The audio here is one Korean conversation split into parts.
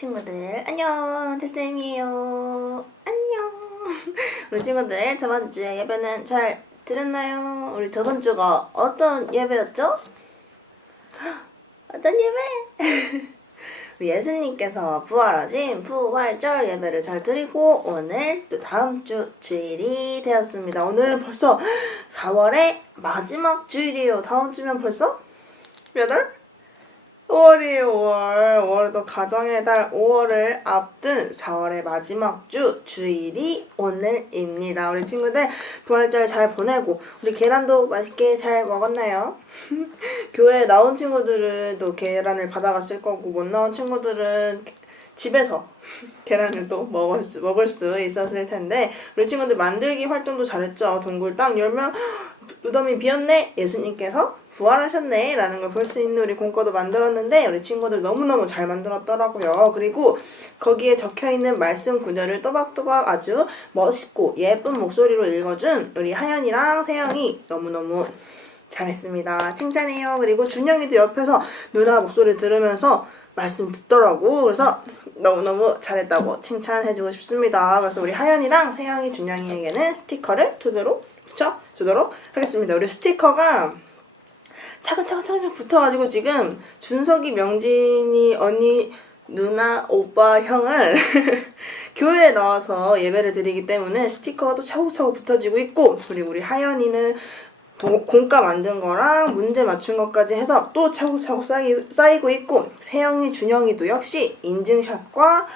친구들 안녕, 제쌤이에요. 안녕. 우리 친구들 저번주에 예배는 잘 들었나요? 우리 저번주가 어떤 예배였죠? 어떤 예배? 우리 예수님께서 부활하신 부활절 예배를 잘 드리고 오늘 또 다음 주 주일이 되었습니다. 오늘은 벌써 4월의 마지막 주일이에요. 다음 주면 벌써 몇 월? 5월이에요. 5월. 5월도 가정의 달 5월을 앞둔 4월의 마지막 주일이 오늘입니다. 우리 친구들 부활절 잘 보내고 우리 계란도 맛있게 잘 먹었나요? 교회에 나온 친구들은 또 계란을 받아갔을 거고 못 나온 친구들은 집에서 계란을 또 먹을 수 있었을 텐데 우리 친구들 만들기 활동도 잘했죠. 동굴 딱 열면 무덤이 비었네, 예수님께서 부활하셨네 라는 걸 볼 수 있는 우리 공과도 만들었는데 우리 친구들 너무너무 잘 만들었더라고요. 그리고 거기에 적혀있는 말씀 구절을 또박또박 아주 멋있고 예쁜 목소리로 읽어준 우리 하연이랑 세영이 너무너무 잘했습니다. 칭찬해요. 그리고 준영이도 옆에서 누나 목소리 들으면서 말씀 듣더라고. 그래서 너무너무 잘했다고 칭찬해주고 싶습니다. 그래서 우리 하연이랑 세영이, 준영이에게는 스티커를 2배로 붙여주도록 하겠습니다. 우리 스티커가 차근차근 붙어가지고 지금 준석이, 명진이, 언니, 누나, 오빠, 형을 교회에 나와서 예배를 드리기 때문에 스티커도 차곡차곡 붙어지고 있고 그리고 우리 하연이는 공과 만든 거랑 문제 맞춘 것까지 해서 또 차곡차곡 쌓이고 있고 세영이, 준영이도 역시 인증샷과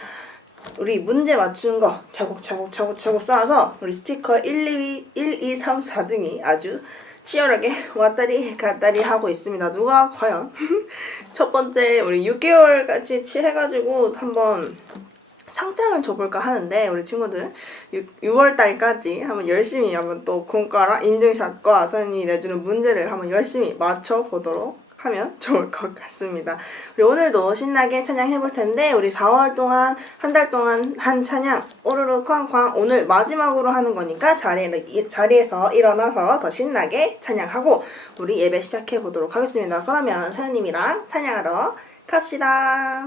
우리 문제 맞춘 거 차곡차곡 쌓아서 우리 스티커 1, 2, 3, 4등이 아주 치열하게 왔다리 갔다리 하고 있습니다. 누가 과연 첫 번째 우리 6개월 같이 해가지고 한번 상장을 줘볼까 하는데 우리 친구들 6월 달까지 한번 열심히 한번 또 공과랑 인증샷과 선생님이 내주는 문제를 한번 열심히 맞춰보도록 하면 좋을 것 같습니다. 우리 오늘도 신나게 찬양해볼 텐데 우리 4월 동안 한 달 동안 한 찬양 오르르 쾅쾅 오늘 마지막으로 하는 거니까 자리에서 일어나서 더 신나게 찬양하고 우리 예배 시작해보도록 하겠습니다. 그러면 선생님이랑 찬양하러 갑시다.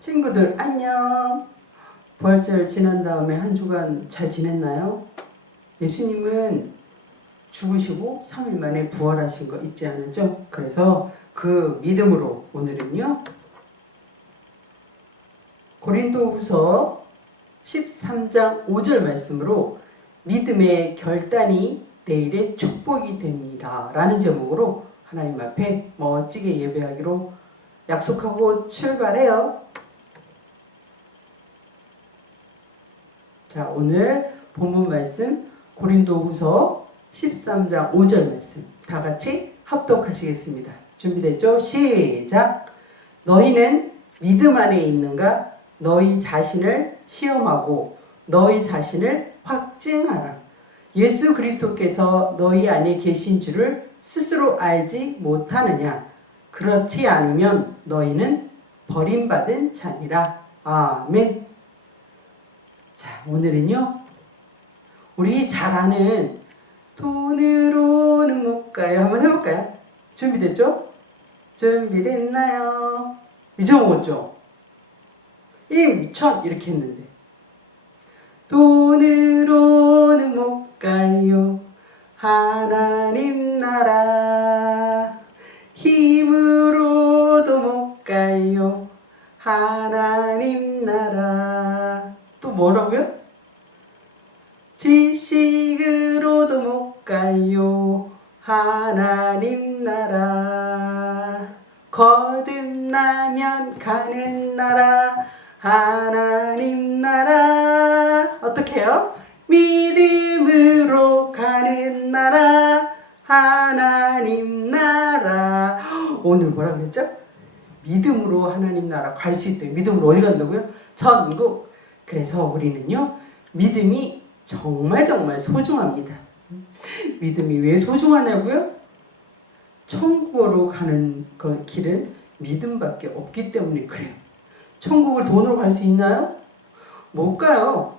친구들 안녕. 부활절 지난 다음에 한 주간 잘 지냈나요? 예수님은 죽으시고 3일 만에 부활하신 거 잊지 않았죠? 그래서 그 믿음으로 오늘은요 고린도후서 13장 5절 말씀으로 믿음의 결단이 내일의 축복이 됩니다 라는 제목으로 하나님 앞에 멋지게 예배하기로 약속하고 출발해요. 자, 오늘 본문 말씀 고린도후서 13장 5절 말씀 다 같이 합독하시겠습니다. 준비됐죠? 시작! 너희는 믿음 안에 있는가? 너희 자신을 시험하고 너희 자신을 확증하라. 예수 그리스도께서 너희 안에 계신 줄을 스스로 알지 못하느냐? 그렇지 않으면 너희는 버림받은 자니라. 아멘. 자, 오늘은요, 우리 잘 아는 돈으로는 못 가요. 한번 해볼까요? 준비됐죠? 준비됐나요? 잊어먹었죠? 임천 이렇게 했는데 돈으로는 못 가요. 하나님 나라. 힘으로도 못 가요. 하나님 나라. 또 뭐라고요? 지식으로도 못 가요. 하나님 나라. 거듭나면 가는 나라. 하나님 나라. 어떻게 해요? 믿음으로 가는 나라. 하나님 나라. 오늘 뭐라 그랬죠? 믿음으로 하나님 나라 갈 수 있대요. 믿음으로 어디 간다고요? 천국. 그래서 우리는요, 믿음이 정말 소중합니다. 믿음이 왜 소중하냐고요? 천국으로 가는 그 길은 믿음밖에 없기 때문에 그래요. 천국을 돈으로 갈 수 있나요? 못 가요.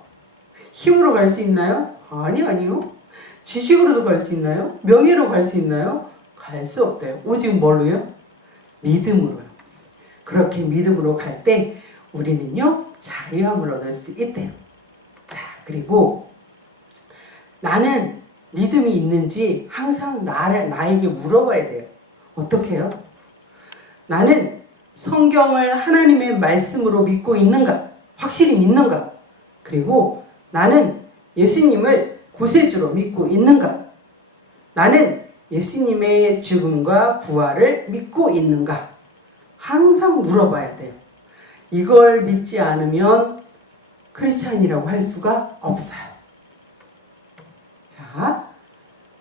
힘으로 갈 수 있나요? 아니요. 지식으로도 갈 수 있나요? 명예로 갈 수 있나요? 갈 수 없대요. 오직 뭘로요? 믿음으로요. 그렇게 믿음으로 갈 때 우리는요, 자유함을 얻을 수 있대요. 자, 그리고 나는 믿음이 있는지 항상 나에게 물어봐야 돼요. 어떻게 해요? 나는 성경을 하나님의 말씀으로 믿고 있는가? 확실히 믿는가? 그리고 나는 예수님을 구세주로 믿고 있는가? 나는 예수님의 죽음과 부활을 믿고 있는가? 항상 물어봐야 돼요. 이걸 믿지 않으면 크리스찬이라고 할 수가 없어요. 자,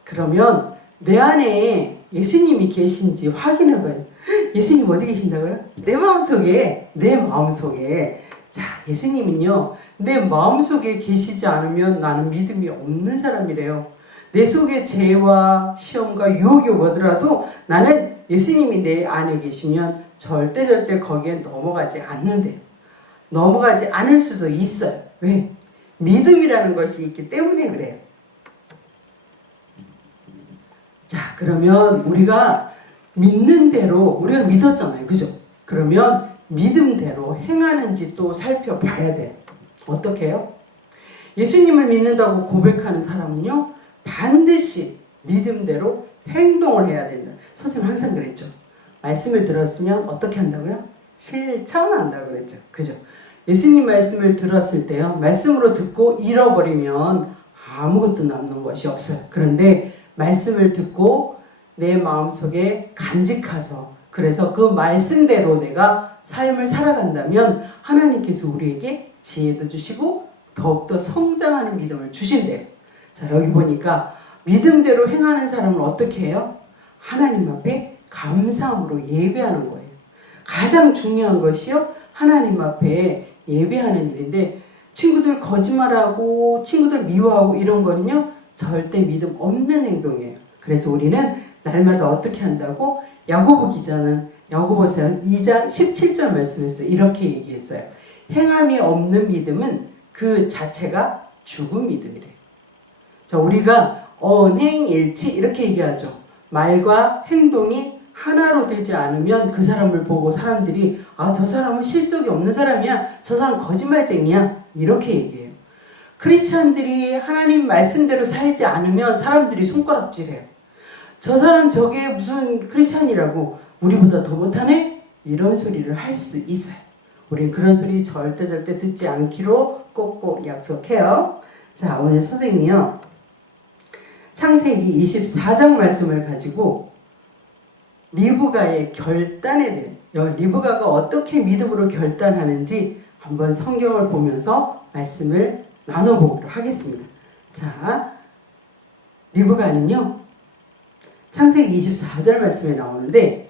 그러면 내 안에 예수님이 계신지 확인해봐요. 예수님 어디 계신다고요? 내 마음속에. 자, 예수님은요, 내 마음속에 계시지 않으면 나는 믿음이 없는 사람이래요. 내 속에 죄와 시험과 유혹이 오더라도 나는 예수님이 내 안에 계시면 절대 거기에 넘어가지 않는데요. 넘어가지 않을 수도 있어요. 왜? 믿음이라는 것이 있기 때문에 그래요. 자, 그러면 우리가 믿는 대로 우리가 믿었잖아요. 그죠? 그러면 믿음대로 행하는지 또 살펴봐야 돼요. 어떻게 해요? 예수님을 믿는다고 고백하는 사람은요, 반드시 믿음대로 행동을 해야 된다. 선생님 항상 그랬죠. 말씀을 들었으면 어떻게 한다고요? 실천한다고 그랬죠. 그죠? 예수님 말씀을 들었을 때요, 말씀으로 듣고 잃어버리면 아무것도 남는 것이 없어요. 그런데 말씀을 듣고 내 마음속에 간직해서, 그래서 그 말씀대로 내가 삶을 살아간다면 하나님께서 우리에게 지혜도 주시고 더욱더 성장하는 믿음을 주신대요. 자, 여기 보니까 믿음대로 행하는 사람은 어떻게 해요? 하나님 앞에 감사함으로 예배하는 거예요. 가장 중요한 것이요, 하나님 앞에 예배하는 일인데, 친구들 거짓말하고 친구들 미워하고 이런 거는요, 절대 믿음 없는 행동이에요. 그래서 우리는 날마다 어떻게 한다고? 야고보 기자는 야고보서 2장 17절 말씀에서 이렇게 얘기했어요. 행함이 없는 믿음은 그 자체가 죽은 믿음이래요. 자, 우리가 언행일치 이렇게 얘기하죠. 말과 행동이 하나로 되지 않으면 그 사람을 보고 사람들이 저 사람은 실속이 없는 사람이야. 저 사람 거짓말쟁이야. 이렇게 얘기해요. 크리스찬들이 하나님 말씀대로 살지 않으면 사람들이 손가락질해요. 저 사람 저게 무슨 크리스찬이라고, 우리보다 더 못하네? 이런 소리를 할 수 있어요. 우린 그런 소리 절대 듣지 않기로 꼭꼭 약속해요. 자, 오늘 선생님이요, 창세기 24장 말씀을 가지고 리브가의 결단에 대해, 리브가가 어떻게 믿음으로 결단하는지 한번 성경을 보면서 말씀을 나눠보도록 하겠습니다. 자, 리브가는요, 창세기 24절 말씀에 나오는데,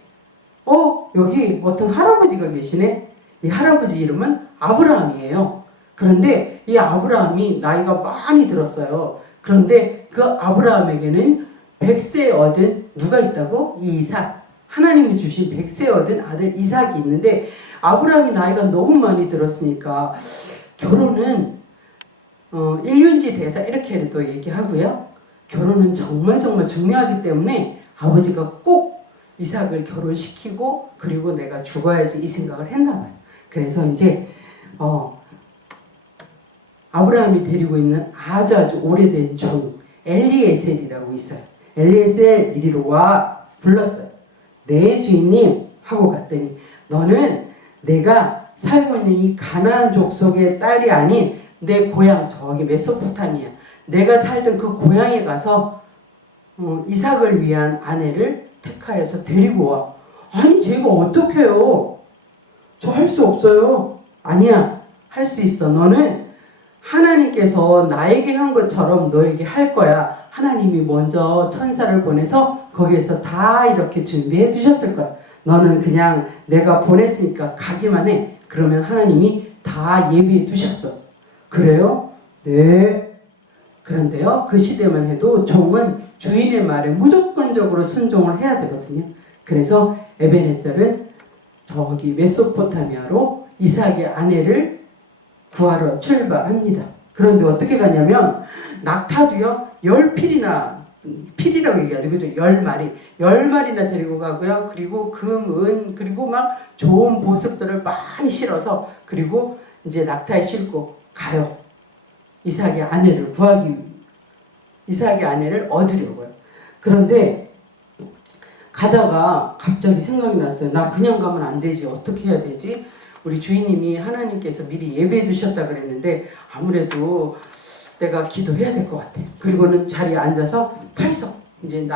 여기 어떤 할아버지가 계시네. 이 할아버지 이름은 아브라함이에요. 그런데 이 아브라함이 나이가 많이 들었어요. 그런데 그 아브라함에게는 100세 얻은 누가 있다고? 이삭. 하나님이 주신 100세 얻은 아들 이삭이 있는데 아브라함이 나이가 너무 많이 들었으니까 결혼은 일륜지 대사 이렇게도 얘기하고요. 결혼은 정말 중요하기 때문에 아버지가 꼭 이삭을 결혼시키고 그리고 내가 죽어야지 이 생각을 했나 봐요. 그래서 이제 아브라함이 데리고 있는 아주 오래된 종 엘리에셀이라고 있어요. 엘리에셀 이리로 와 불렀어요. 네 주인님 하고 갔더니 너는 내가 살고 있는 이 가나안 족속의 딸이 아닌 내 고향 저기 메소포타미아 내가 살던 그 고향에 가서 이삭을 위한 아내를 택하여서 데리고 와. 아니 제가 어떡해요. 저 할 수 없어요. 아니야 할 수 있어. 너는 하나님께서 나에게 한 것처럼 너에게 할 거야. 하나님이 먼저 천사를 보내서 거기에서 다 이렇게 준비해 두셨을 거야. 너는 그냥 내가 보냈으니까 가기만 해. 그러면 하나님이 다 예비해 두셨어. 그래요? 네. 그런데요, 그 시대만 해도 종은 주인의 말에 무조건적으로 순종을 해야 되거든요. 그래서 에벤에셀은 저기 메소포타미아로 이삭의 아내를 구하러 출발합니다. 그런데 어떻게 가냐면 낙타도요 10필이나 필이라고 얘기하죠. 그죠? 10마리나 데리고 가고요. 그리고 금, 은, 그리고 막 좋은 보석들을 많이 실어서 그리고 이제 낙타에 싣고 가요. 이삭의 아내를 이삭의 아내를 얻으려고요. 그런데 가다가 갑자기 생각이 났어요. 나 그냥 가면 안 되지. 어떻게 해야 되지? 우리 주인님이 하나님께서 미리 예배해 주셨다 그랬는데 아무래도 내가 기도해야 될 것 같아. 그리고는 자리에 앉아서 털썩 이제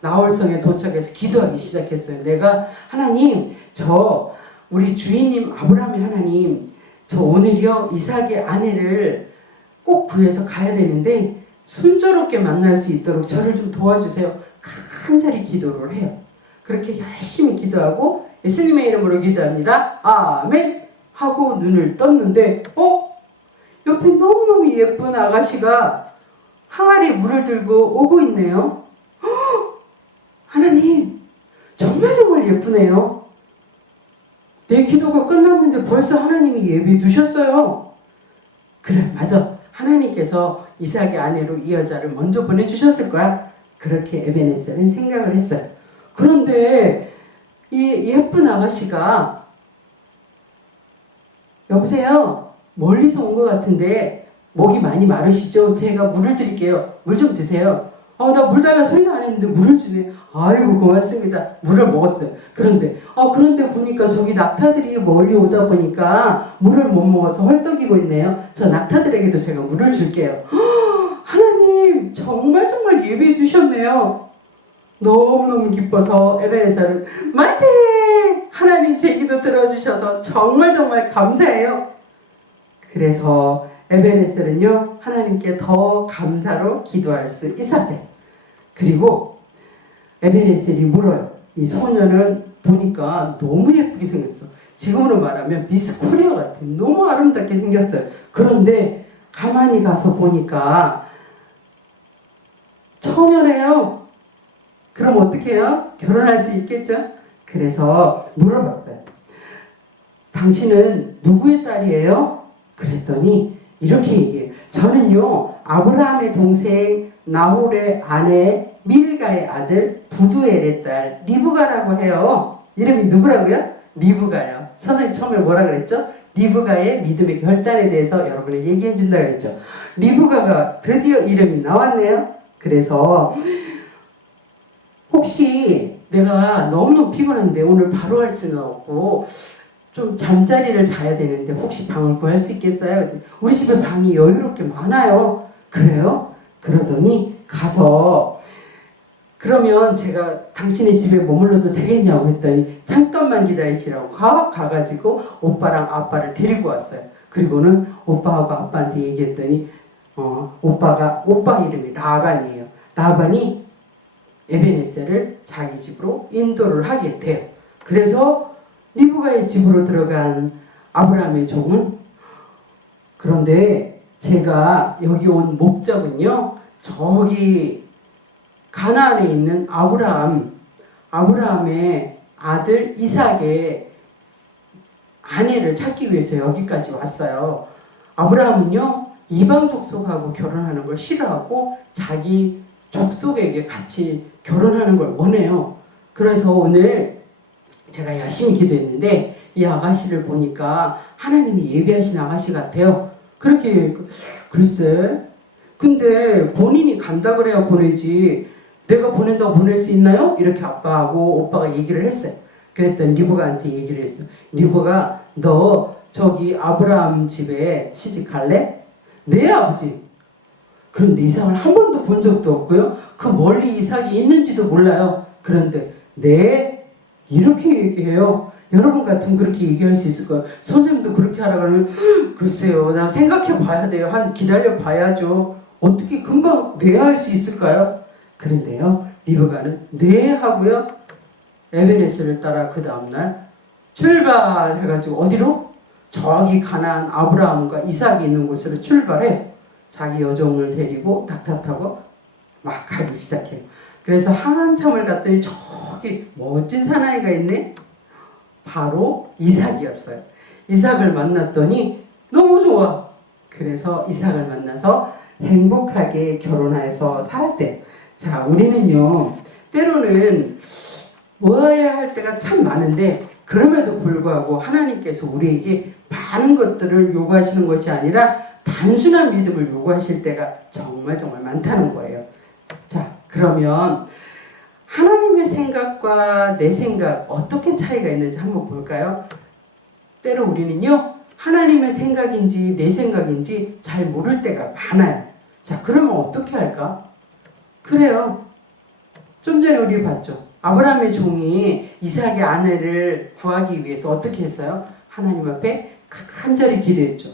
나홀성에 도착해서 기도하기 시작했어요. 내가 하나님 저 우리 주인님 아브라함의 하나님 저 오늘요 이삭의 아내를 꼭 구해서 가야 되는데 순조롭게 만날 수 있도록 저를 좀 도와주세요. 간절히 기도를 해요. 그렇게 열심히 기도하고 예수님의 이름으로 기도합니다. 아멘 하고 눈을 떴는데 옆에 너무너무 예쁜 아가씨가 항아리에 물을 들고 오고 있네요. 하나님 정말 예쁘네요. 내 기도가 끝났는데 벌써 하나님이 예비해 두셨어요. 그래 맞아. 하나님께서 이삭의 아내로 이 여자를 먼저 보내주셨을 거야. 그렇게 에벤에셀은 생각을 했어요. 그런데 이 예쁜 아가씨가 여보세요? 멀리서 온 것 같은데 목이 많이 마르시죠? 제가 물을 드릴게요. 물 좀 드세요. 나 물 달라 소리가 안 했는데 물을 주네. 아이고 고맙습니다. 물을 먹었어요. 그런데 보니까 저기 낙타들이 멀리 오다 보니까 물을 못 먹어서 헐떡이고 있네요. 저 낙타들에게도 제가 물을 줄게요. 하나님 정말 예배해 주셨네요. 너무너무 기뻐서 에벤에셀은 만세! 하나님 제 기도 들어주셔서 정말 감사해요. 그래서 에벤에셀은요 하나님께 더 감사로 기도할 수 있었대요. 그리고 에벤에셀이 물어요. 이 소녀는 보니까 너무 예쁘게 생겼어. 지금으로 말하면 미스 코리아 같은 너무 아름답게 생겼어요. 그런데 가만히 가서 보니까 처녀래요. 그럼 어떻게 해요? 결혼할 수 있겠죠? 그래서 물어봤어요. 당신은 누구의 딸이에요? 그랬더니 이렇게 얘기해요. 저는요 아브라함의 동생 나홀의 아내 밀가의 아들 부두엘의 딸 리브가라고 해요. 이름이 누구라고요? 리브가요. 선생님 처음에 뭐라 그랬죠? 리브가의 믿음의 결단에 대해서 여러분이 얘기해 준다 그랬죠. 리브가가 드디어 이름이 나왔네요. 그래서 혹시 내가 너무너무 피곤한데 오늘 바로 할 수는 없고 좀 잠자리를 자야 되는데 혹시 방을 구할 수 있겠어요? 우리 집에 방이 여유롭게 많아요. 그래요? 그러더니 가서 그러면 제가 당신의 집에 머물러도 되겠냐고 했더니 잠깐만 기다리시라고 가가지고 오빠랑 아빠를 데리고 왔어요. 그리고는 오빠하고 아빠한테 얘기했더니 오빠 이름이 라반이에요. 라반이 에벤에셀을 자기 집으로 인도를 하게 돼요. 그래서 리브가의 집으로 들어간 아브라함의 종은 그런데 제가 여기 온 목적은요 저기 가나안에 있는 아브라함의 아들 이삭의 아내를 찾기 위해서 여기까지 왔어요. 아브라함은요, 이방 족속하고 결혼하는 걸 싫어하고 자기 족속에게 같이 결혼하는 걸 원해요. 그래서 오늘 제가 열심히 기도했는데 이 아가씨를 보니까 하나님이 예비하신 아가씨 같아요. 그렇게 글쎄, 근데 본인이 간다 그래야 보내지 내가 보낸다고 보낼 수 있나요? 이렇게 아빠하고 오빠가 얘기를 했어요. 그랬더니 리브가한테 얘기를 했어. 리브가 너 저기 아브라함 집에 시집 갈래? 네 아버지. 그런데 이삭을 한 번도 본 적도 없고요. 그 멀리 이삭이 있는지도 몰라요. 그런데 네 이렇게 얘기해요. 여러분 같으면 그렇게 얘기할 수 있을 거예요. 선생님도 그렇게 하라 그러면 글쎄요. 나 생각해 봐야 돼요. 한 기다려 봐야죠. 어떻게 금방 네 할 수 있을까요? 그런데요. 리브가는 네 하고요. 에베네스를 따라 그 다음날 출발해가지고 어디로? 저기 가나안 아브라함과 이삭이 있는 곳으로 출발해 자기 여종을 데리고 낙타 타고 막 가기 시작해요. 그래서 한참을 갔더니 저기 멋진 사나이가 있네. 바로 이삭이었어요. 이삭을 만났더니 너무 좋아. 그래서 이삭을 만나서 행복하게 결혼해서 살았대요. 자, 우리는요 때로는 모아야 할 때가 참 많은데 그럼에도 불구하고 하나님께서 우리에게 많은 것들을 요구하시는 것이 아니라 단순한 믿음을 요구하실 때가 정말 많다는 거예요. 자, 그러면 하나님의 생각과 내 생각 어떻게 차이가 있는지 한번 볼까요? 때로 우리는요 하나님의 생각인지 내 생각인지 잘 모를 때가 많아요. 자, 그러면 어떻게 할까? 그래요. 좀 전에 우리 봤죠. 아브라함의 종이 이삭의 아내를 구하기 위해서 어떻게 했어요? 하나님 앞에 간절히 기도했죠.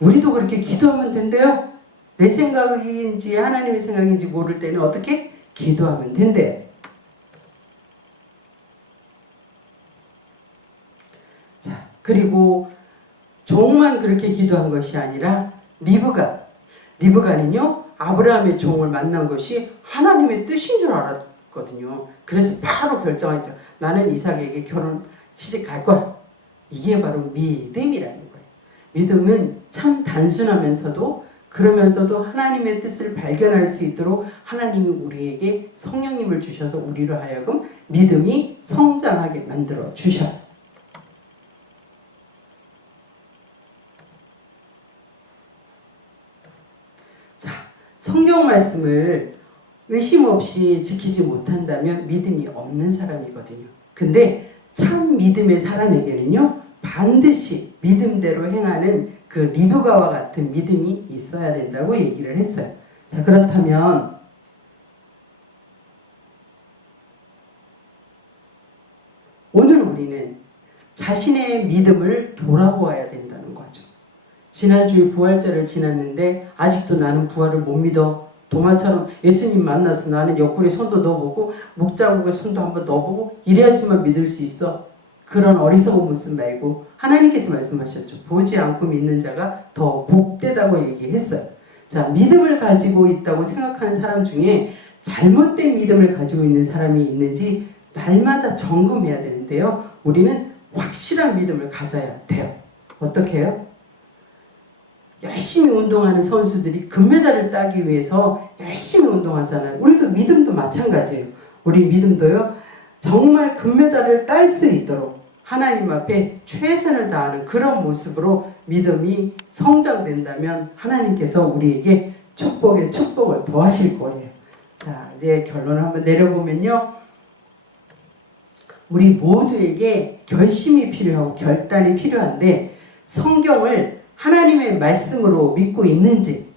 우리도 그렇게 기도하면 된대요. 내 생각인지 하나님의 생각인지 모를 때는 어떻게? 기도하면 된대요. 자, 그리고 종만 그렇게 기도한 것이 아니라 리브가는요 아브라함의 종을 만난 것이 하나님의 뜻인 줄 알았거든요. 그래서 바로 결정했죠. 나는 이삭에게 결혼 시집 갈 거야. 이게 바로 믿음이라는 거예요. 믿음은 참 단순하면서도 그러면서도 하나님의 뜻을 발견할 수 있도록 하나님이 우리에게 성령님을 주셔서 우리로 하여금 믿음이 성장하게 만들어 주셔요. 자, 성경 말씀을 의심 없이 지키지 못한다면 믿음이 없는 사람이거든요. 근데 참 믿음의 사람에게는요 반드시 믿음대로 행하는 그 리브가와 같은 믿음이 있어야 된다고 얘기를 했어요. 자, 그렇다면 오늘 우리는 자신의 믿음을 돌아보아야 된다는 거죠. 지난주에 부활절을 지났는데 아직도 나는 부활을 못 믿어. 동화처럼 예수님 만나서 나는 옆구리에 손도 넣어보고 목자국에 손도 한번 넣어보고 이래야지만 믿을 수 있어. 그런 어리석은 모습 말고 하나님께서 말씀하셨죠. 보지 않고 믿는 자가 더 복되다고 얘기했어요. 자, 믿음을 가지고 있다고 생각하는 사람 중에 잘못된 믿음을 가지고 있는 사람이 있는지 날마다 점검해야 되는데요. 우리는 확실한 믿음을 가져야 돼요. 어떻게 해요? 열심히 운동하는 선수들이 금메달을 따기 위해서 열심히 운동하잖아요. 우리도 믿음도 마찬가지예요. 우리 믿음도요. 정말 금메달을 딸 수 있도록 하나님 앞에 최선을 다하는 그런 모습으로 믿음이 성장된다면 하나님께서 우리에게 축복에 축복을 더하실 거예요. 자, 이제 결론을 한번 내려보면요. 우리 모두에게 결심이 필요하고 결단이 필요한데 성경을 하나님의 말씀으로 믿고 있는지,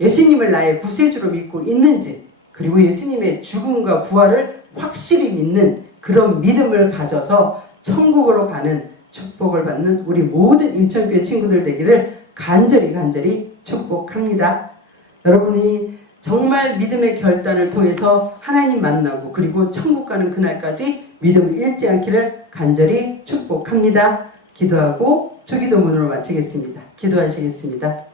예수님을 나의 구세주로 믿고 있는지, 그리고 예수님의 죽음과 부활을 확실히 믿는 그런 믿음을 가져서 천국으로 가는 축복을 받는 우리 모든 임천교회 친구들 되기를 간절히 축복합니다. 여러분이 정말 믿음의 결단을 통해서 하나님 만나고 그리고 천국 가는 그날까지 믿음을 잃지 않기를 간절히 축복합니다. 기도하고 주기도문으로 마치겠습니다. 기도하시겠습니다.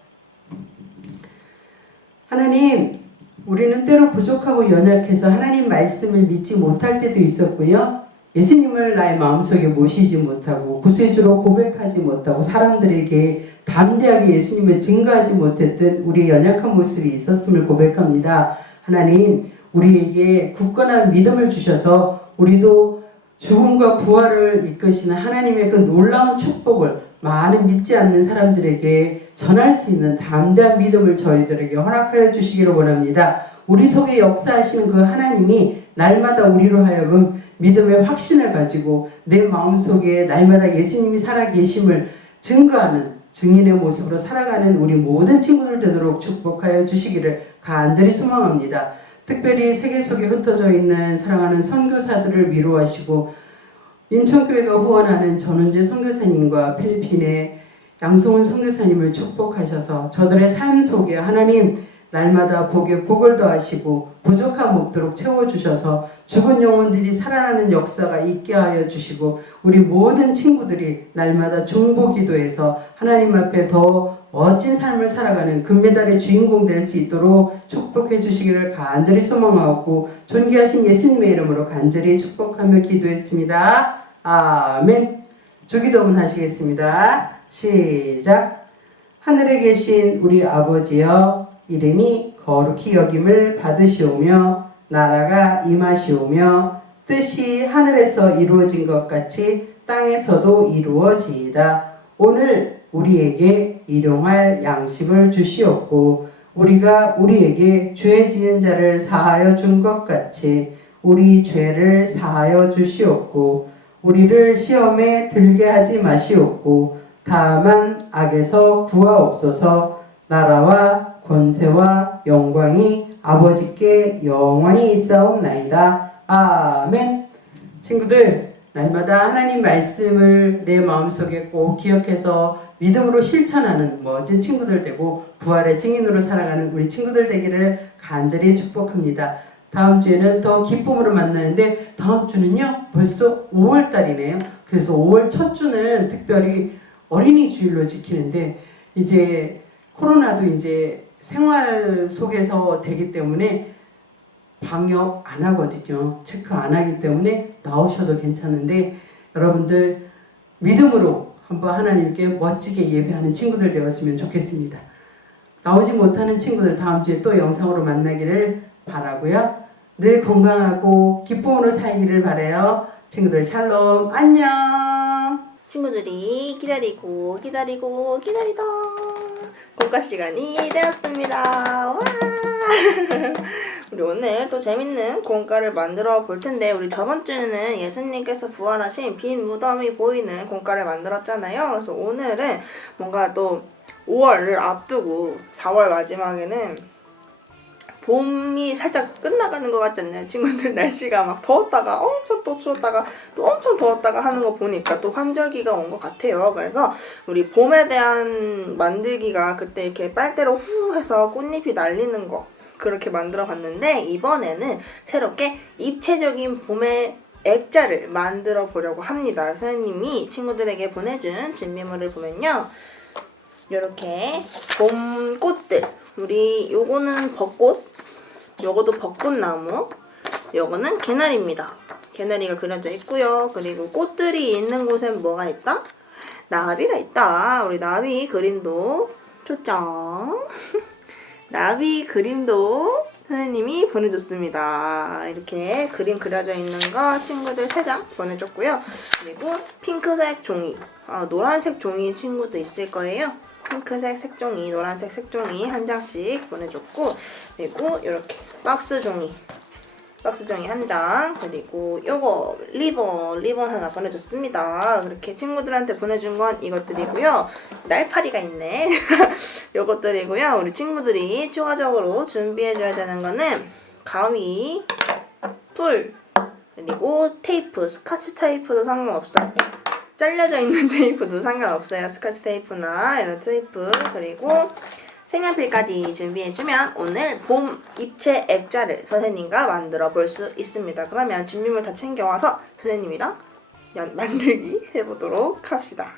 하나님, 우리는 때로 부족하고 연약해서 하나님 말씀을 믿지 못할 때도 있었고요. 예수님을 나의 마음속에 모시지 못하고 구세주로 고백하지 못하고 사람들에게 담대하게 예수님을 증거하지 못했던 우리의 연약한 모습이 있었음을 고백합니다. 하나님, 우리에게 굳건한 믿음을 주셔서 우리도 죽음과 부활을 이끄시는 하나님의 그 놀라운 축복을 많은 믿지 않는 사람들에게 전할 수 있는 담대한 믿음을 저희들에게 허락하여 주시기를 원합니다. 우리 속에 역사하시는 그 하나님이 날마다 우리로 하여금 믿음의 확신을 가지고 내 마음속에 날마다 예수님이 살아계심을 증거하는 증인의 모습으로 살아가는 우리 모든 친구들 되도록 축복하여 주시기를 간절히 소망합니다. 특별히 세계 속에 흩어져 있는 사랑하는 선교사들을 위로하시고 인천교회가 후원하는 전은재 선교사님과 필리핀의 양성훈 선교사님을 축복하셔서 저들의 삶 속에 하나님 날마다 복에 복을 더하시고 부족함 없도록 채워주셔서 죽은 영혼들이 살아나는 역사가 있게 하여 주시고 우리 모든 친구들이 날마다 중보 기도해서 하나님 앞에 더 멋진 삶을 살아가는 금메달의 주인공 될 수 있도록 축복해 주시기를 간절히 소망하고 존귀하신 예수님의 이름으로 간절히 축복하며 기도했습니다. 아멘. 주기도문 하시겠습니다. 시작. 하늘에 계신 우리 아버지여, 이름이 거룩히 여김을 받으시오며 나라가 임하시오며 뜻이 하늘에서 이루어진 것 같이 땅에서도 이루어지이다. 오늘 우리에게 일용할 양식을 주시옵고 우리가 우리에게 죄 지은 자를 사하여 준 것 같이 우리 죄를 사하여 주시옵고 우리를 시험에 들게 하지 마시옵고 다만 악에서 구하옵소서. 나라와 권세와 영광이 아버지께 영원히 있사옵나이다. 아멘. 친구들, 날마다 하나님 말씀을 내 마음속에 꼭 기억해서 믿음으로 실천하는 멋진 친구들 되고 부활의 증인으로 살아가는 우리 친구들 되기를 간절히 축복합니다. 다음 주에는 더 기쁨으로 만나는데 다음 주는요 벌써 5월달이네요. 그래서 5월 첫 주는 특별히 어린이 주일로 지키는데 이제 코로나도 이제 생활 속에서 되기 때문에 방역 안 하거든요. 체크 안 하기 때문에 나오셔도 괜찮은데 여러분들 믿음으로 한번 하나님께 멋지게 예배하는 친구들 되었으면 좋겠습니다. 나오지 못하는 친구들 다음 주에 또 영상으로 만나기를 바라고요. 늘 건강하고 기쁨으로 살기를 바라요. 친구들 샬롬 안녕. 친구들이 기다리고 기다리다 공과 시간이 되었습니다. 와! 우리 오늘 또 재밌는 공과를 만들어 볼 텐데 우리 저번 주에는 예수님께서 부활하신 빈 무덤이 보이는 공과를 만들었잖아요. 그래서 오늘은 뭔가 또 5월을 앞두고 4월 마지막에는 봄이 살짝 끝나가는 것 같지 않나요? 친구들 날씨가 막 더웠다가 엄청 또 추웠다가 또 엄청 더웠다가 하는 거 보니까 또 환절기가 온 것 같아요. 그래서 우리 봄에 대한 만들기가 그때 이렇게 빨대로 후 해서 꽃잎이 날리는 거 그렇게 만들어 봤는데 이번에는 새롭게 입체적인 봄의 액자를 만들어 보려고 합니다. 선생님이 친구들에게 보내준 준비물을 보면요. 이렇게 봄 꽃들 우리 요거는 벚꽃, 요거도 벚꽃나무, 요거는 개나리입니다. 개나리가 그려져 있고요. 그리고 꽃들이 있는 곳엔 뭐가 있다? 나비가 있다. 우리 나비 그림도 초점. 나비 그림도 선생님이 보내줬습니다. 이렇게 그림 그려져 있는 거 친구들 3장 보내줬고요. 그리고 핑크색 종이, 노란색 종이 친구도 있을 거예요. 핑크색 색종이, 노란색 색종이 한 장씩 보내줬고 그리고 이렇게 박스 종이 한 장 그리고 요거 리본 하나 보내줬습니다. 그렇게 친구들한테 보내준 건 이것들이고요. 날파리가 있네. 요것들이고요. 우리 친구들이 추가적으로 준비해줘야 되는 거는 가위, 풀, 그리고 테이프, 스카치 테이프도 상관없어요. 잘려져 있는 테이프도 상관없어요. 스카치 테이프나 이런 테이프 그리고 색연필까지 준비해주면 오늘 봄 입체 액자를 선생님과 만들어 볼 수 있습니다. 그러면 준비물 다 챙겨와서 선생님이랑 만들기 해보도록 합시다.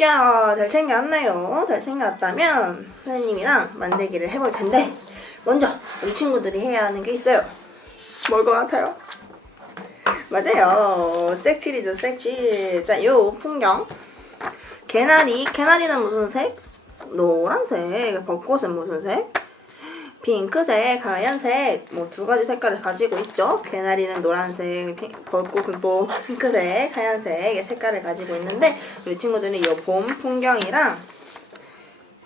자, 잘 챙겨왔나요? 잘 챙겨왔다면 선생님이랑 만들기를 해볼 텐데 먼저 우리 친구들이 해야 하는 게 있어요. 뭘 것 같아요? 맞아요. 색칠이죠, 색칠. 자, 요 풍경. 개나리는 무슨 색? 노란색. 벚꽃은 무슨 색? 핑크색, 하얀색, 뭐 두 가지 색깔을 가지고 있죠. 개나리는 노란색, 벚꽃은 또 핑크색, 하얀색의 색깔을 가지고 있는데 우리 친구들은 이 봄 풍경이랑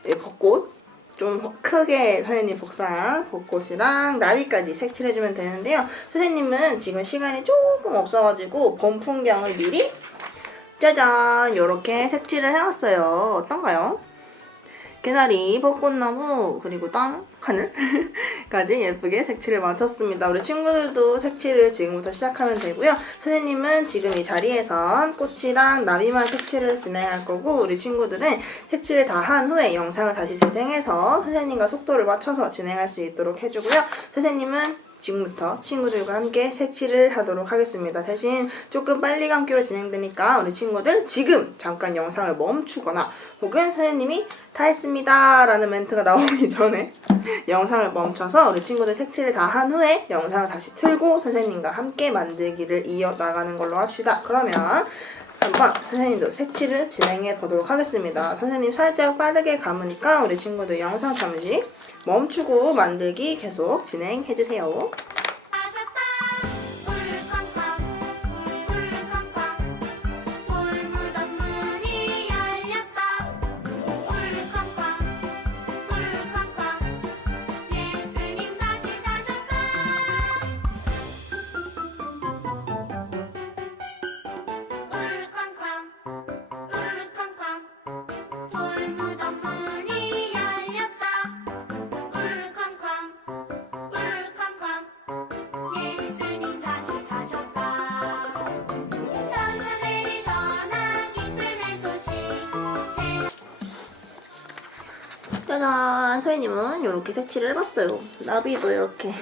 이 벚꽃 좀 크게 선생님 복사한 벚꽃이랑 나비까지 색칠해주면 되는데요. 선생님은 지금 시간이 조금 없어가지고 봄 풍경을 미리 짜잔 이렇게 색칠을 해왔어요. 어떤가요? 개나리, 벚꽃나무, 그리고 땅, 하늘까지 예쁘게 색칠을 마쳤습니다. 우리 친구들도 색칠을 지금부터 시작하면 되고요. 선생님은 지금 이 자리에선 꽃이랑 나비만 색칠을 진행할 거고 우리 친구들은 색칠을 다 한 후에 영상을 다시 재생해서 선생님과 속도를 맞춰서 진행할 수 있도록 해주고요. 선생님은 지금부터 친구들과 함께 색칠을 하도록 하겠습니다. 대신 조금 빨리 감기로 진행되니까 우리 친구들 지금 잠깐 영상을 멈추거나 혹은 선생님이 다 했습니다 라는 멘트가 나오기 전에 영상을 멈춰서 우리 친구들 색칠을 다 한 후에 영상을 다시 틀고 선생님과 함께 만들기를 이어나가는 걸로 합시다. 그러면 한번 선생님도 색칠을 진행해 보도록 하겠습니다. 선생님 살짝 빠르게 감으니까 우리 친구들 영상 잠시 멈추고 만들기 계속 진행해 주세요. 짜잔! 소희님은 이렇게 색칠을 해봤어요. 나비도 이렇게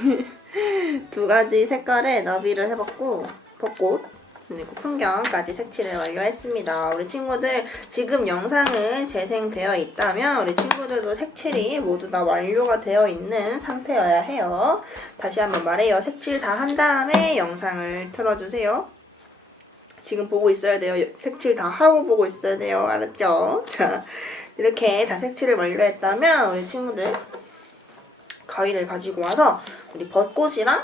두 가지 색깔의 나비를 해봤고 벚꽃 그리고 풍경까지 색칠을 완료했습니다. 우리 친구들 지금 영상은 재생되어 있다면 우리 친구들도 색칠이 모두 다 완료가 되어 있는 상태여야 해요. 다시 한번 말해요. 색칠 다 한 다음에 영상을 틀어주세요. 지금 보고 있어야 돼요. 색칠 다 하고 보고 있어야 돼요. 알았죠? 자, 이렇게 다 색칠을 완료했다면 우리 친구들 가위를 가지고 와서 우리 벚꽃이랑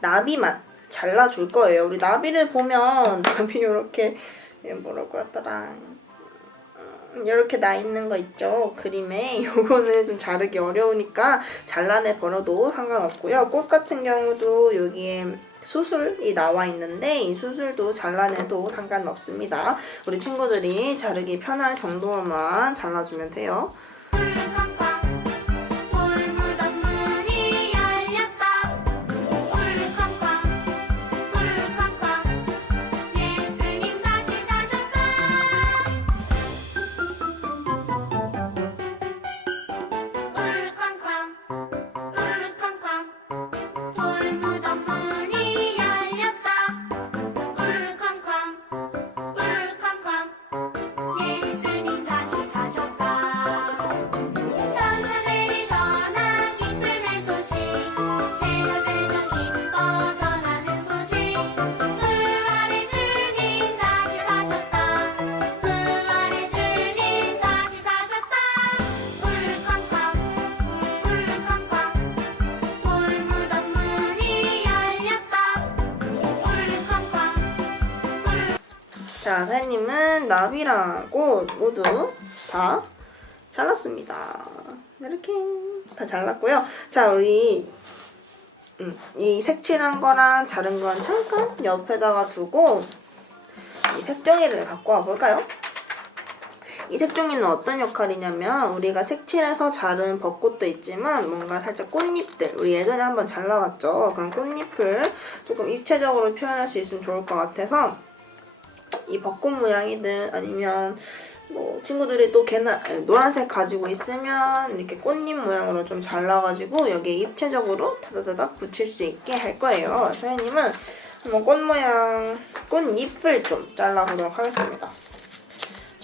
나비만 잘라줄 거예요. 우리 나비를 보면 나비 이렇게 뭐라고 하더라 이렇게 나 있는 거 있죠. 그림에 요거는 좀 자르기 어려우니까 잘라내 버려도 상관없고요. 꽃 같은 경우도 여기에 수술이 나와 있는데 이 수술도 잘라내도 상관없습니다. 우리 친구들이 자르기 편할 정도로만 잘라주면 돼요. 자, 선생님은 나비랑 꽃 모두 다 잘랐습니다. 이렇게 다 잘랐고요. 자, 우리 이 색칠한 거랑 자른 건 잠깐 옆에다가 두고 이 색종이를 갖고 와 볼까요? 이 색종이는 어떤 역할이냐면 우리가 색칠해서 자른 벚꽃도 있지만 뭔가 살짝 꽃잎들 우리 예전에 한번 잘라봤죠. 그런 꽃잎을 조금 입체적으로 표현할 수 있으면 좋을 것 같아서 이 벚꽃 모양이든 아니면 뭐 친구들이 또 노란색 가지고 있으면 이렇게 꽃잎 모양으로 좀 잘라가지고 여기에 입체적으로 다다다닥 붙일 수 있게 할 거예요. 소연님은 한번 꽃 모양 꽃잎을 좀 잘라보도록 하겠습니다.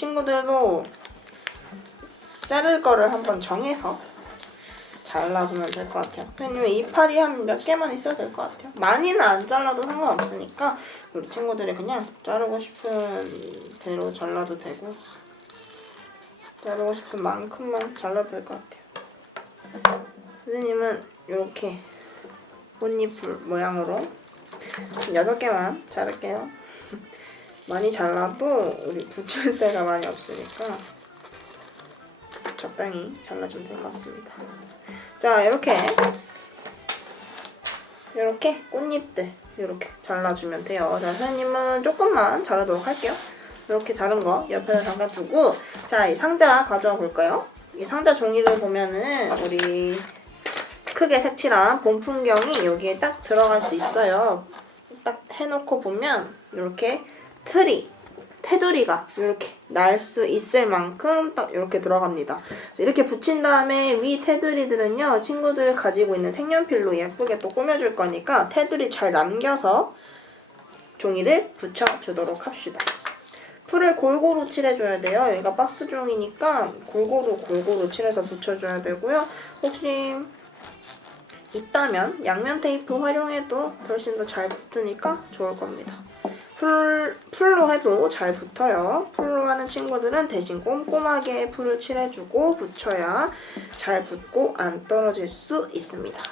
친구들도 자를 거를 한번 정해서 잘라보면 될 것 같아요. 왜냐면 이파리 한 몇 개만 있어도 될 것 같아요. 많이는 안 잘라도 상관없으니까 우리 친구들이 그냥 자르고 싶은 대로 잘라도 되고 자르고 싶은 만큼만 잘라도 될 것 같아요. 선생님은 이렇게 꽃잎 모양으로 6개만 자를게요. 많이 잘라도 우리 붙일 데가 많이 없으니까 적당히 잘라주면 될 것 같습니다. 자, 이렇게 꽃잎들 이렇게 잘라주면 돼요. 자, 선생님은 조금만 자르도록 할게요. 이렇게 자른 거 옆에다 잠깐 두고, 자, 이 상자 가져와 볼까요? 이 상자 종이를 보면은 우리 크게 색칠한 봄 풍경이 여기에 딱 들어갈 수 있어요. 딱 해놓고 보면 이렇게 테두리가 이렇게 날 수 있을 만큼 딱 이렇게 들어갑니다. 이렇게 붙인 다음에 위 테두리들은요, 친구들 가지고 있는 색연필로 예쁘게 또 꾸며줄 거니까 테두리 잘 남겨서 종이를 붙여주도록 합시다. 풀을 골고루 칠해줘야 돼요. 여기가 박스 종이니까 골고루 칠해서 붙여줘야 되고요. 혹시 있다면 양면 테이프 활용해도 훨씬 더 잘 붙으니까 좋을 겁니다. 풀로 해도 잘 붙어요. 풀로 하는 친구들은 대신 꼼꼼하게 풀을 칠해주고 붙여야 잘 붙고 안 떨어질 수 있습니다. 자,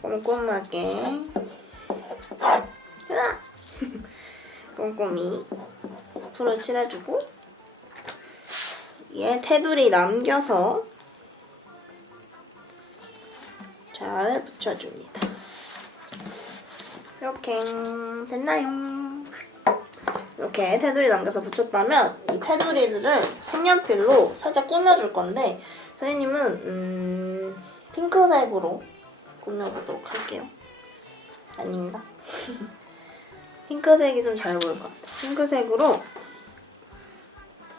꼼꼼하게 꼼꼼히 풀을 칠해주고 얘 테두리 남겨서 잘 붙여줍니다. 이렇게 됐나요? 이렇게 테두리 남겨서 붙였다면 이 테두리를 색연필로 살짝 꾸며줄 건데 선생님은 핑크색으로 꾸며보도록 할게요. 아닙니다. 핑크색이 좀 잘 보일 것 같아요. 핑크색으로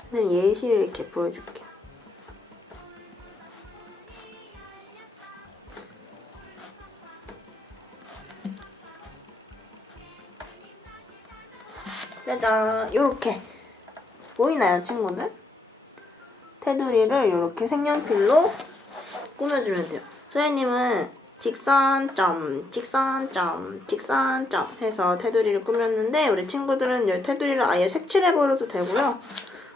선생님 예시를 이렇게 보여줄게요. 짜잔, 요렇게 보이나요, 친구들? 테두리를 이렇게 색연필로 꾸며주면 돼요. 선생님은 직선점, 직선점, 직선점 해서 테두리를 꾸몄는데 우리 친구들은 이 테두리를 아예 색칠해버려도 되고요.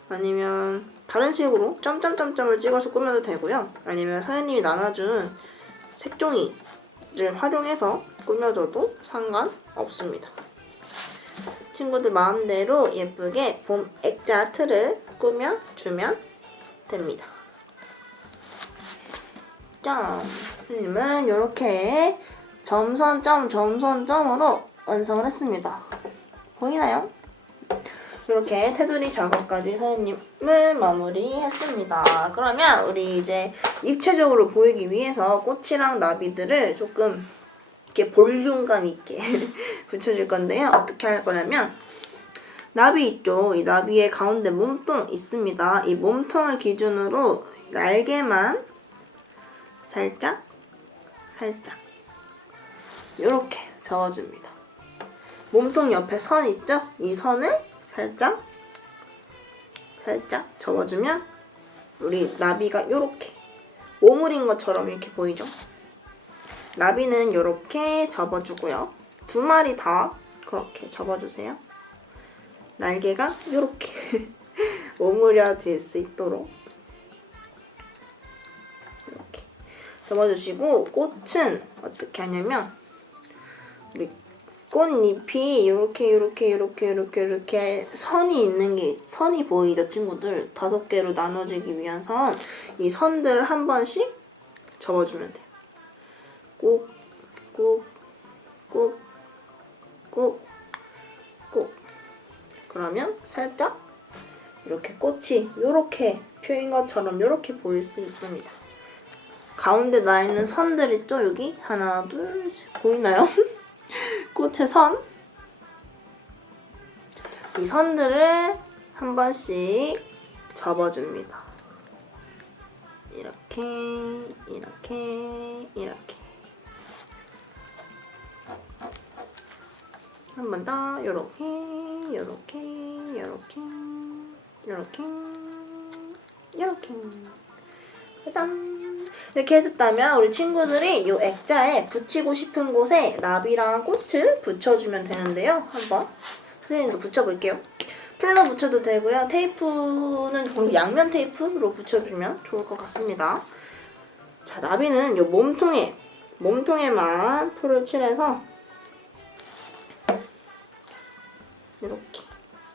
아니면 다른 식으로 점점점점을 찍어서 꾸며도 되고요. 아니면 선생님이 나눠준 색종이를 활용해서 꾸며줘도 상관없습니다. 친구들 마음대로 예쁘게 봄 액자 틀을 꾸며주면 됩니다. 점! 선생님은 이렇게 점선점으로 완성을 했습니다. 보이나요? 이렇게 테두리 작업까지 선생님은 마무리했습니다. 그러면 우리 이제 입체적으로 보이기 위해서 꽃이랑 나비들을 조금 이렇게 볼륨감 있게 붙여줄 건데요. 어떻게 할 거냐면 나비 있죠? 이 나비의 가운데 몸통 있습니다. 이 몸통을 기준으로 날개만 살짝 이렇게 저어줍니다. 몸통 옆에 선 있죠? 이 선을 살짝 접어주면 우리 나비가 이렇게 오므린 것처럼 이렇게 보이죠? 나비는 이렇게 접어주고요. 2마리 다 그렇게 접어주세요. 날개가 이렇게 오므려질 수 있도록 이렇게 접어주시고 꽃은 어떻게 하냐면 우리 꽃잎이 이렇게 선이 있는 게 선이 보이죠, 친구들? 5개로 나눠지기 위한 선. 이 선들을 한 번씩 접어주면 돼요. 꾹. 그러면 살짝 이렇게 꽃이 이렇게 펴인 것처럼 이렇게 보일 수 있습니다. 가운데 나 있는 선들 있죠? 여기 하나, 둘, 보이나요? 꽃의 선. 이 선들을 한 번씩 접어줍니다. 이렇게. 한 번 더 요렇게 요렇게 요렇게 요렇게 짜잔. 이렇게 해줬다면 우리 친구들이 이 액자에 붙이고 싶은 곳에 나비랑 꽃을 붙여주면 되는데요. 한번 선생님도 붙여볼게요. 풀로 붙여도 되고요. 테이프는 그리고 양면 테이프로 붙여주면 좋을 것 같습니다. 자, 나비는 이 몸통에만 풀을 칠해서 이렇게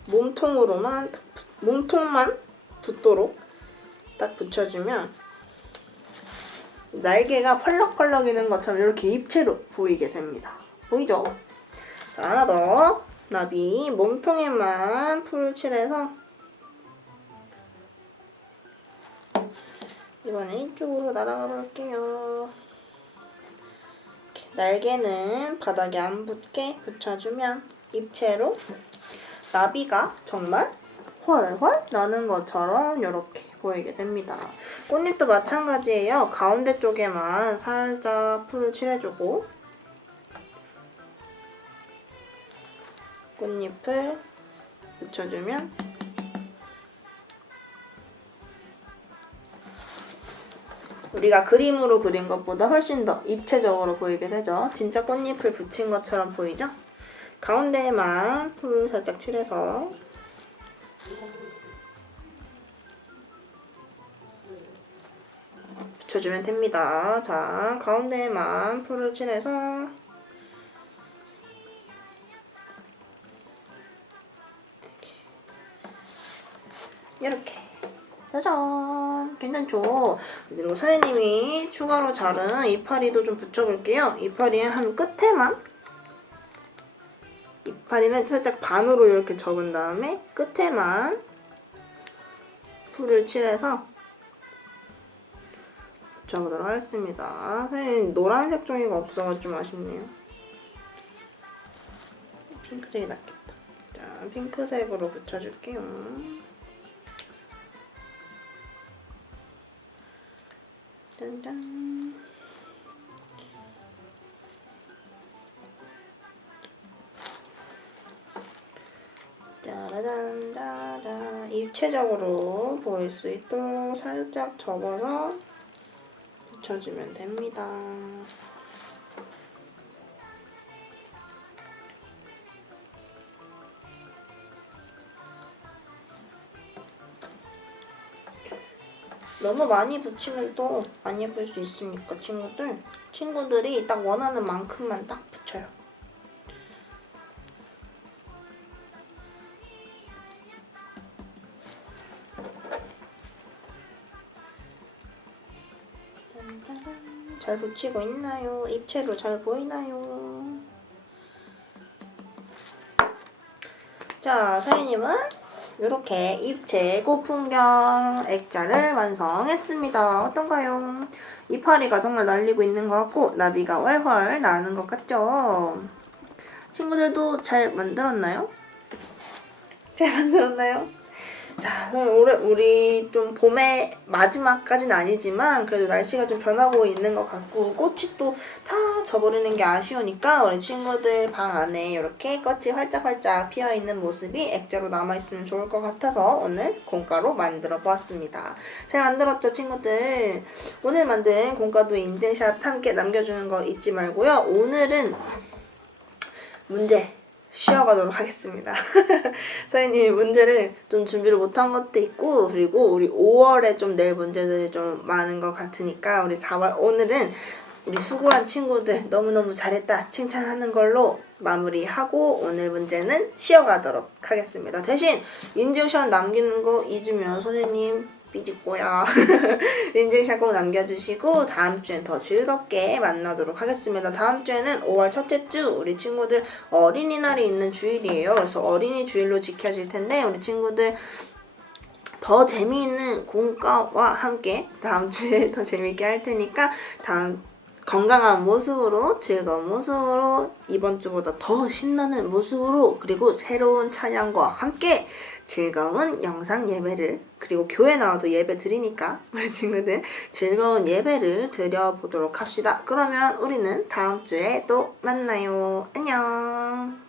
몸통만 붙도록 딱 붙여주면 날개가 펄럭펄럭이는 것처럼 이렇게 입체로 보이게 됩니다. 보이죠? 자, 하나 더. 나비 몸통에만 풀을 칠해서 이번에 이쪽으로 날아가 볼게요. 이렇게 날개는 바닥에 안 붙게 붙여주면 입체로 나비가 정말 훨훨 나는 것처럼 이렇게 보이게 됩니다. 꽃잎도 마찬가지예요. 가운데 쪽에만 살짝 풀을 칠해주고 꽃잎을 붙여주면 우리가 그림으로 그린 것보다 훨씬 더 입체적으로 보이게 되죠. 진짜 꽃잎을 붙인 것처럼 보이죠? 가운데에만 풀을 살짝 칠해서 붙여주면 됩니다. 자, 가운데에만 풀을 칠해서 이렇게 짜잔! 괜찮죠? 그리고 선생님이 추가로 자른 이파리도 좀 붙여볼게요. 이파리의 한 끝에만 이파리는 살짝 반으로 이렇게 접은 다음에 끝에만 풀을 칠해서 붙여보도록 하겠습니다. 선생님 노란색 종이가 없어서 좀 아쉽네요. 핑크색이 낫겠다. 자, 핑크색으로 붙여줄게요. 짠짠. 짜라잔. 입체적으로 보일 수 있도록 살짝 접어서 붙여주면 됩니다. 너무 많이 붙이면 또 안 예쁠 수 있으니까 친구들이 딱 원하는 만큼만 딱 붙여요. 짠짠. 잘 붙이고 있나요? 입체로 잘 보이나요? 자, 서희님은 이렇게 입체 꽃풍경 액자를 완성했습니다. 어떤가요? 이파리가 정말 날리고 있는 것 같고 나비가 훨훨 나는 것 같죠? 친구들도 잘 만들었나요? 잘 만들었나요? 자, 우리 좀 봄의 마지막까지는 아니지만 그래도 날씨가 좀 변하고 있는 것 같고 꽃이 또 다 져버리는 게 아쉬우니까 우리 친구들 방 안에 이렇게 꽃이 활짝활짝 피어있는 모습이 액자로 남아있으면 좋을 것 같아서 오늘 공과로 만들어 보았습니다. 잘 만들었죠, 친구들? 오늘 만든 공과도 인증샷 함께 남겨주는 거 잊지 말고요. 오늘은 문제 쉬어가도록 하겠습니다. 선생님이 문제를 좀 준비를 못한 것도 있고 그리고 우리 5월에 좀 낼 문제들이 좀 많은 것 같으니까 우리 4월 오늘은 우리 수고한 친구들 너무너무 잘했다 칭찬하는 걸로 마무리하고 오늘 문제는 쉬어가도록 하겠습니다. 대신 인증샷 남기는 거 잊으면 선생님 삐질 거야. 인증샷 꼭 남겨주시고 다음 주엔 더 즐겁게 만나도록 하겠습니다. 다음 주에는 5월 첫째 주 우리 친구들 어린이날이 있는 주일이에요. 그래서 어린이 주일로 지켜질 텐데 우리 친구들 더 재미있는 공과와 함께 다음 주에 더 재미있게 할 테니까 다음 건강한 모습으로 즐거운 모습으로 이번 주보다 더 신나는 모습으로 그리고 새로운 찬양과 함께 즐거운 영상 예배를 그리고 교회 나와도 예배 드리니까 우리 친구들 즐거운 예배를 드려보도록 합시다. 그러면 우리는 다음 주에 또 만나요. 안녕.